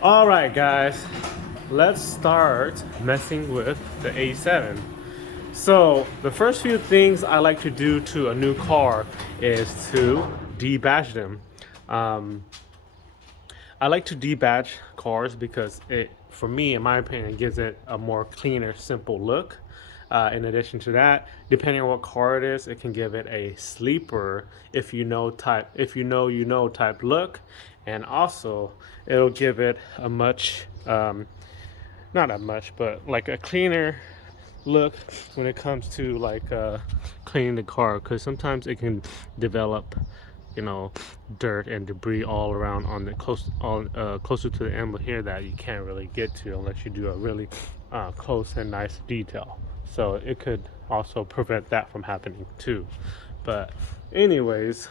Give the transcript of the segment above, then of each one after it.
Alright guys, let's start messing with the A7. So the first few things I like to do to a new car is to debadge them. Um, I like to debadge cars because it, for me, in my opinion, gives it a more cleaner, simple look. In addition to that, depending on what car it is, it can give it a sleeper if you know type look, and also it'll give it a much not that much, but like a cleaner look when it comes to like cleaning the car, because sometimes it can develop dirt and debris all around on the closer to the emblem here that you can't really get to unless you do a really close and nice detail. So it could also prevent that from happening too. But anyways,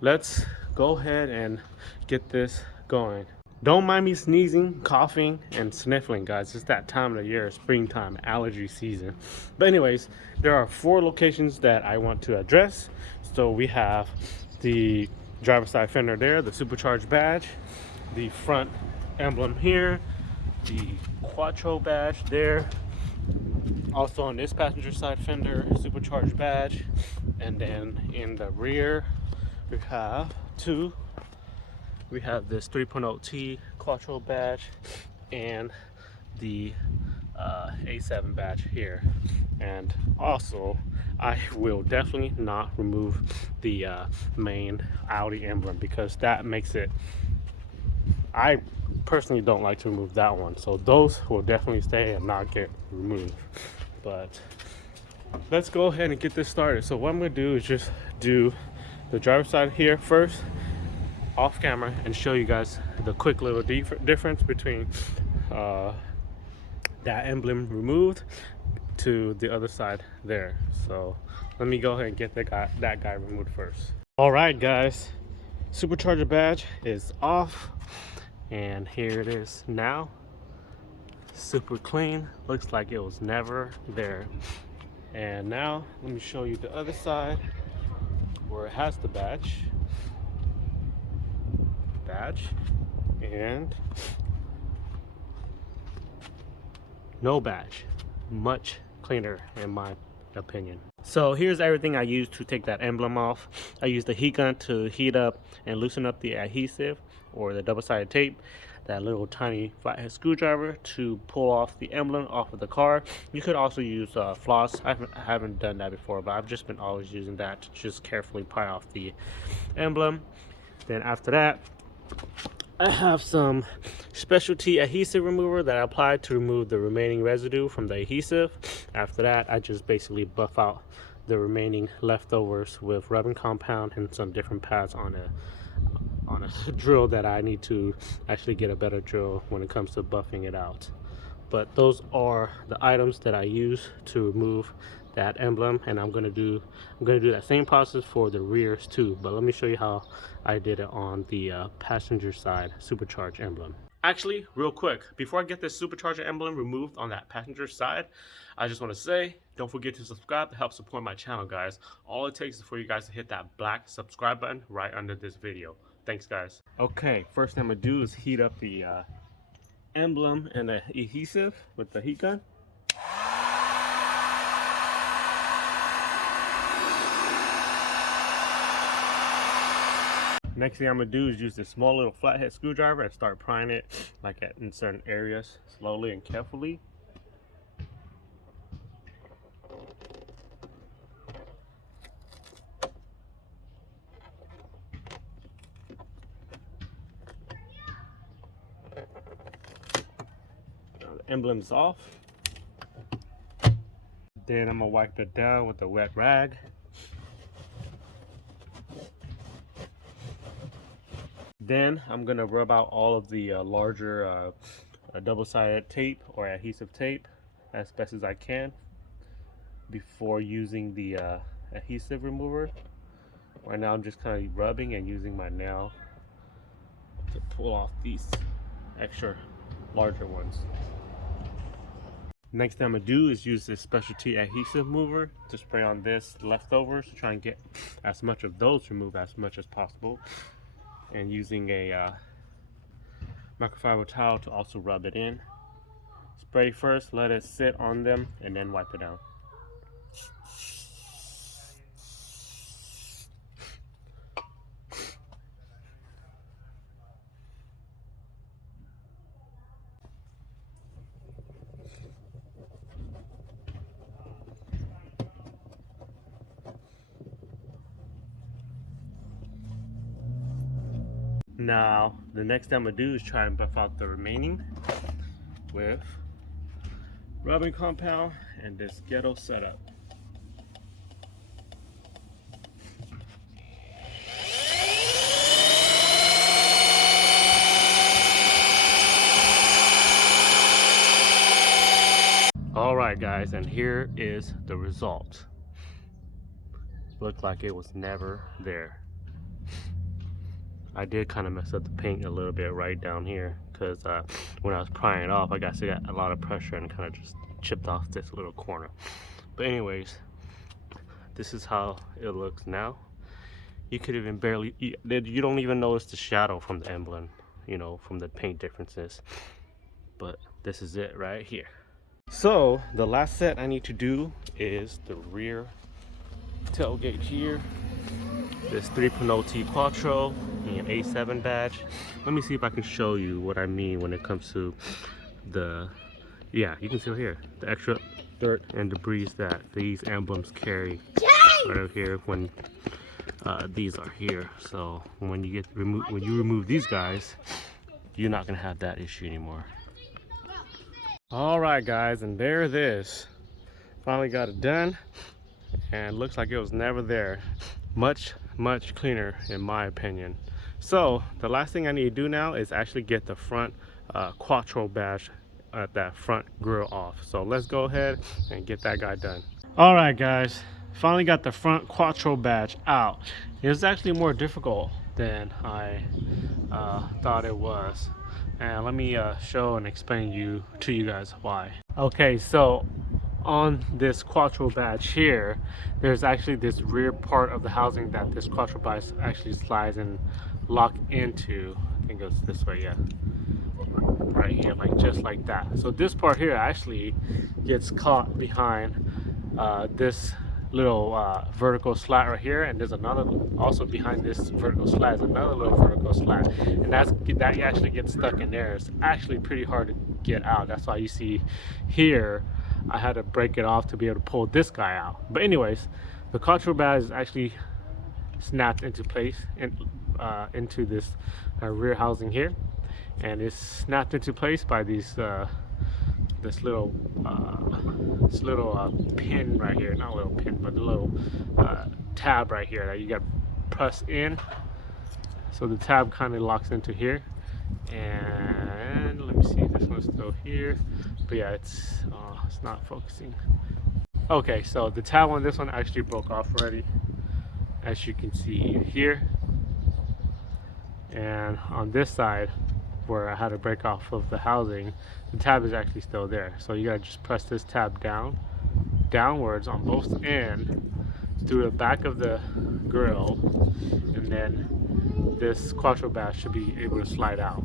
let's go ahead and get this going. Don't mind me sneezing, coughing, and sniffling, guys. It's that time of the year, springtime, allergy season. But anyways, there are 4 locations that I want to address. So we have the driver's side fender there, the supercharged badge, the front emblem here, the Quattro badge there. Also on this passenger side fender, supercharged badge. And then in the rear, we have this 3.0T Quattro badge and the A7 badge here. And also, I will definitely not remove the main Audi emblem because that makes it, I personally don't like to remove that one. So those will definitely stay and not get removed. But let's go ahead and get this started. So what I'm going to do is just do the driver's side here first, off camera, and show you guys the quick little difference between that emblem removed to the other side there. So let me go ahead and get that guy removed first. All right guys, supercharger badge is off and here it is now. Super clean, looks like it was never there. And now let me show you the other side where it has the badge and no badge. Much cleaner in my opinion. So here's everything I used to take that emblem off. I used the heat gun to heat up and loosen up the adhesive or the double-sided tape, that little tiny flathead screwdriver to pull off the emblem off of the car. You could also use floss. I haven't done that before, but I've just been always using that to just carefully pry off the emblem. Then after that, I have some specialty adhesive remover that I applied to remove the remaining residue from the adhesive. After that, I just basically buff out the remaining leftovers with rubbing compound and some different pads on a drill that I need to actually get a better drill when it comes to buffing it out. But those are the items that I use to remove that emblem, and I'm gonna do that same process for the rears too. But let me show you how I did it on the passenger side supercharged emblem. Actually, real quick, before I get this supercharger emblem removed on that passenger side, I just want to say, don't forget to subscribe to help support my channel, guys. All it takes is for you guys to hit that black subscribe button right under this video. Thanks, guys. Okay, first thing I'm gonna do is heat up the emblem and the adhesive with the heat gun. Next thing I'm gonna do is use this small little flathead screwdriver and start prying it in certain areas slowly and carefully. Now the emblem's off. Then I'm gonna wipe it down with a wet rag. Then I'm gonna rub out all of the larger double-sided tape or adhesive tape as best as I can before using the adhesive remover. Right now I'm just kind of rubbing and using my nail to pull off these extra larger ones. Next thing I'm gonna do is use this specialty adhesive remover to spray on this leftovers to try and get as much of those removed as much as possible. And using a microfiber towel to also rub it in. Spray first, let it sit on them, and then wipe it down. Now, the next thing I'm gonna do is try and buff out the remaining with rubbing compound and this ghetto setup. Alright guys, and here is the result. Looked like it was never there. I did kind of mess up the paint a little bit right down here because when I was prying it off, I got a lot of pressure and kind of just chipped off this little corner. But anyways, this is how it looks now. You could even barely, you don't even notice the shadow from the emblem, you know, from the paint differences. But this is it right here. So the last set I need to do is the rear tailgate here. This 3.0T Quattro and A7 badge. Let me see if I can show you what I mean when it comes to the, yeah, you can see here the extra dirt and debris that these emblems carry right over here when these are here. So when you remove these guys, you're not gonna have that issue anymore. All right guys, and there it is. Finally got it done, and looks like it was never there. Much cleaner in my opinion. So the last thing I need to do now is actually get the front Quattro badge at that front grill off. So let's go ahead and get that guy done. All right guys, finally got the front Quattro badge out. It was actually more difficult than I thought it was, and let me show and explain to you guys why. Okay, so on this Quattro badge here, there's actually this rear part of the housing that this Quattro badge actually slides and lock into. I think it goes this way, yeah, right here, like just like that. So this part here actually gets caught behind this little vertical slat right here, and there's another also behind this vertical slat is another little vertical slat, and that actually gets stuck in there. It's actually pretty hard to get out. That's why you see here I had to break it off to be able to pull this guy out. But anyways, the Quattro badge is actually snapped into place into this rear housing here, and it's snapped into place by these this little pin right here, not a little pin, but a little tab right here that you got to press in. So the tab kind of locks into here, and let me see, this one's still here, but yeah, it's not focusing. Okay, so the tab on this one actually broke off already, as you can see here, and on this side where I had to break off of the housing, the tab is actually still there. So you gotta just press this tab downwards on both ends through the back of the grill, and then this Quattro badge should be able to slide out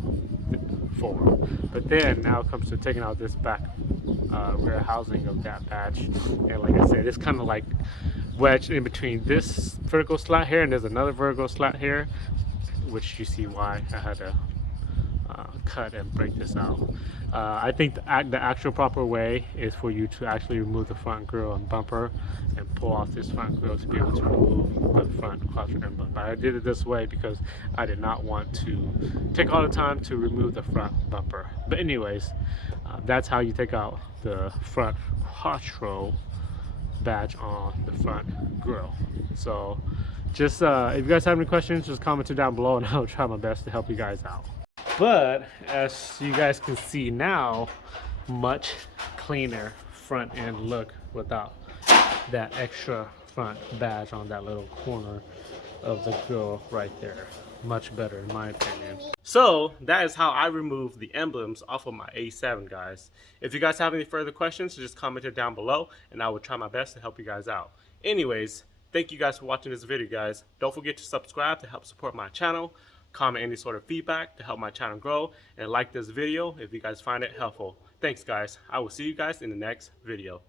forward. But then now it comes to taking out this back rear housing of that badge, and like I said, it's kind of like wedged in between this vertical slat here and there's another vertical slat here, which you see why I had to cut and break this out. I think the actual proper way is for you to actually remove the front grille and bumper and pull off this front grille to be able to remove the front Quattro emblem. But I did it this way because I did not want to take all the time to remove the front bumper. But anyways, that's how you take out the front Quattro badge on the front grille. So just if you guys have any questions, just comment it down below and I'll try my best to help you guys out. But as you guys can see now, much cleaner front end look without that extra front badge on that little corner of the grill right there. Much better in my opinion. So that is how I remove the emblems off of my A7, guys. If you guys have any further questions, just comment it down below and I will try my best to help you guys out. Anyways, thank you guys for watching this video, guys. Don't forget to subscribe to help support my channel. comment any sort of feedback to help my channel grow, and like this video if you guys find it helpful. Thanks guys. I will see you guys in the next video.